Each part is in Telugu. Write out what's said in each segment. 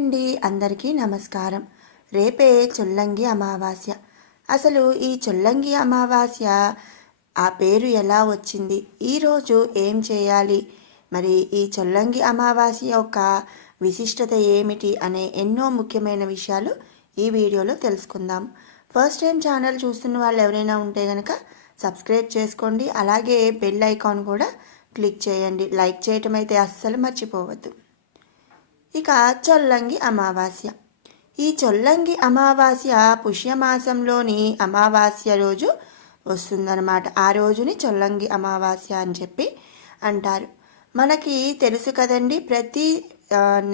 అండి, అందరికీ నమస్కారం. రేపే చొల్లంగి అమావాస్య. అసలు ఈ చొల్లంగి అమావాస్య ఆ పేరు ఎలా వచ్చింది, ఈరోజు ఏం చేయాలి, మరి ఈ చొల్లంగి అమావాస్య యొక్క విశిష్టత ఏమిటి అనే ఎన్నో ముఖ్యమైన విషయాలు ఈ వీడియోలో తెలుసుకుందాం. ఫస్ట్ టైం ఛానల్ చూస్తున్న వాళ్ళు ఎవరైనా ఉంటే కనుక సబ్స్క్రైబ్ చేసుకోండి. అలాగే బెల్ ఐకాన్ కూడా క్లిక్ చేయండి. లైక్ చేయటం అయితే అస్సలు మర్చిపోవద్దు. ఇక చొల్లంగి అమావాస్య. ఈ చొల్లంగి అమావాస్య పుష్యమాసంలోని అమావాస్య రోజు వస్తుందన్నమాట. ఆ రోజుని చొల్లంగి అమావాస్య అని చెప్పి అంటారు. మనకి తెలుసు కదండి, ప్రతి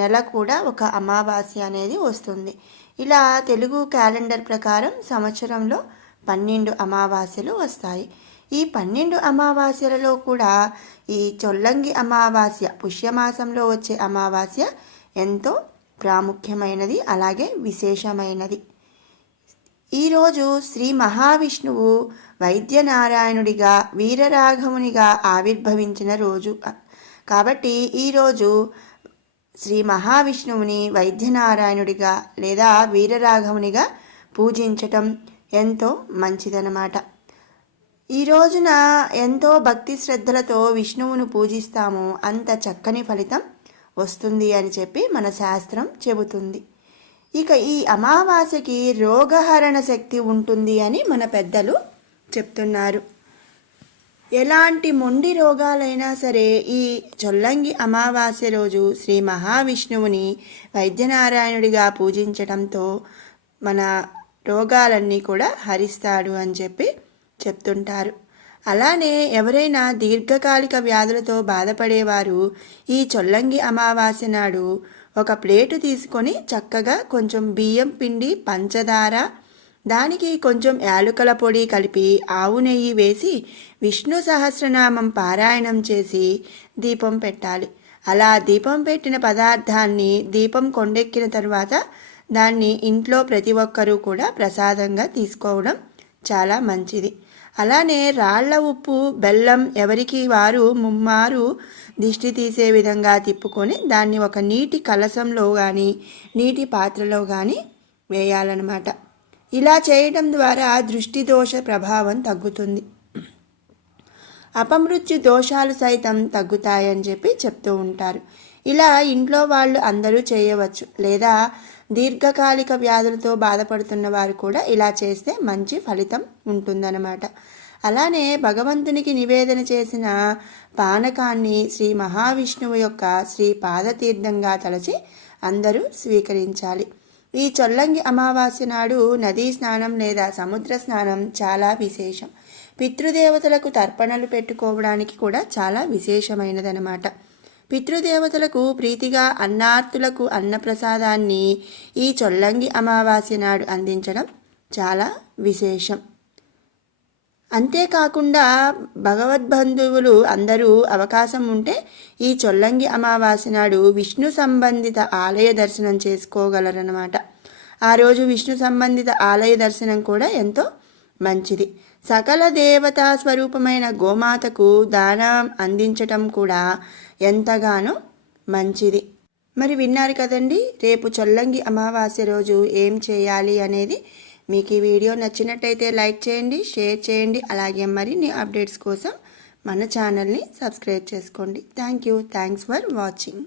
నెల కూడా ఒక అమావాస్య అనేది వస్తుంది. ఇలా తెలుగు క్యాలెండర్ ప్రకారం సంవత్సరంలో 12 అమావాస్యలు వస్తాయి. ఈ 12 అమావాస్యలలో కూడా ఈ చొల్లంగి అమావాస్య పుష్యమాసంలో వచ్చే అమావాస్య ఎంతో ప్రాముఖ్యమైనది, అలాగే విశేషమైనది. ఈరోజు శ్రీ మహావిష్ణువు వైద్యనారాయణుడిగా వీరరాఘవునిగా ఆవిర్భవించిన రోజు కాబట్టి ఈరోజు శ్రీ మహావిష్ణువుని వైద్యనారాయణుడిగా లేదా వీరరాఘవునిగా పూజించటం ఎంతో మంచిదన్నమాట. ఈ రోజున ఎంతో భక్తి శ్రద్ధలతో విష్ణువును పూజిస్తాము, అంత చక్కని ఫలితం వస్తుంది అని చెప్పి మన శాస్త్రం చెబుతుంది. ఇక ఈ అమావాస్యకి రోగహరణ శక్తి ఉంటుంది అని మన పెద్దలు చెప్తున్నారు. ఎలాంటి మొండి రోగాలైనా సరే ఈ చొల్లంగి అమావాస్య రోజు శ్రీ మహావిష్ణువుని వైద్యనారాయణుడిగా పూజించడంతో మన రోగాలన్నీ కూడా హరిస్తాడు అని చెప్పి చెప్తుంటారు. అలానే ఎవరైనా దీర్ఘకాలిక వ్యాధులతో బాధపడేవారు ఈ చొల్లంగి అమావాస్య నాడు ఒక ప్లేటు తీసుకొని చక్కగా కొంచెం బియ్యం పిండి, పంచదార, దానికి కొంచెం యాలకుల పొడి కలిపి ఆవు నెయ్యి వేసి విష్ణు సహస్రనామం పారాయణం చేసి దీపం పెట్టాలి. అలా దీపం పెట్టిన పదార్థాన్ని దీపం కొండెక్కిన తర్వాత దాన్ని ఇంట్లో ప్రతి ఒక్కరూ కూడా ప్రసాదంగా తీసుకోవడం చాలా మంచిది. అలానే రాళ్ల ఉప్పు, బెల్లం ఎవరికి వారు ముమ్మారు దిష్టి తీసే విధంగా తిప్పుకొని దాన్ని ఒక నీటి కలశంలో కానీ నీటి పాత్రలో కానీ వేయాలన్నమాట. ఇలా చేయడం ద్వారా దృష్టి దోష ప్రభావం తగ్గుతుంది, అపమృత్యు దోషాలు సైతం తగ్గుతాయని చెప్పి చెప్తూ ఉంటారు. ఇలా ఇంట్లో వాళ్ళు అందరూ చేయవచ్చు, లేదా దీర్ఘకాలిక వ్యాధులతో బాధపడుతున్న వారు కూడా ఇలా చేస్తే మంచి ఫలితం ఉంటుందన్నమాట. అలానే భగవంతునికి నివేదన చేసిన పానకాన్ని శ్రీ మహావిష్ణువు యొక్క శ్రీ పాదతీర్థంగా తలచి అందరూ స్వీకరించాలి. ఈ చొల్లంగి అమావాస్య నాడు నదీ స్నానం లేదా సముద్ర స్నానం చాలా విశేషం. పితృదేవతలకు తర్పణలు పెట్టుకోవడానికి కూడా చాలా విశేషమైనదనమాట. పితృదేవతలకు ప్రీతిగా అన్నార్తులకు అన్నప్రసాదాన్ని ఈ చొల్లంగి అమావాస్య నాడు అందించడం చాలా విశేషం. అంతేకాకుండా భగవద్బంధువులు అందరూ అవకాశం ఉంటే ఈ చొల్లంగి అమావాస్య నాడు విష్ణు సంబంధిత ఆలయ దర్శనం చేసుకోగలరన్నమాట. ఆ రోజు విష్ణు సంబంధిత ఆలయ దర్శనం కూడా ఎంతో మంచిది. సకల దేవతా స్వరూపమైన గోమాతకు దానం అందించటం కూడా ఎంతగానో మంచిది. మరి విన్నారు కదండి, రేపు చొల్లంగి అమావాస్య రోజు ఏం చేయాలి అనేది. మీకు ఈ వీడియో నచ్చినట్టయితే లైక్ చేయండి, షేర్ చేయండి. అలాగే మరిన్ని అప్డేట్స్ కోసం మన ఛానల్ని సబ్స్క్రైబ్ చేసుకోండి. Thanks for watching.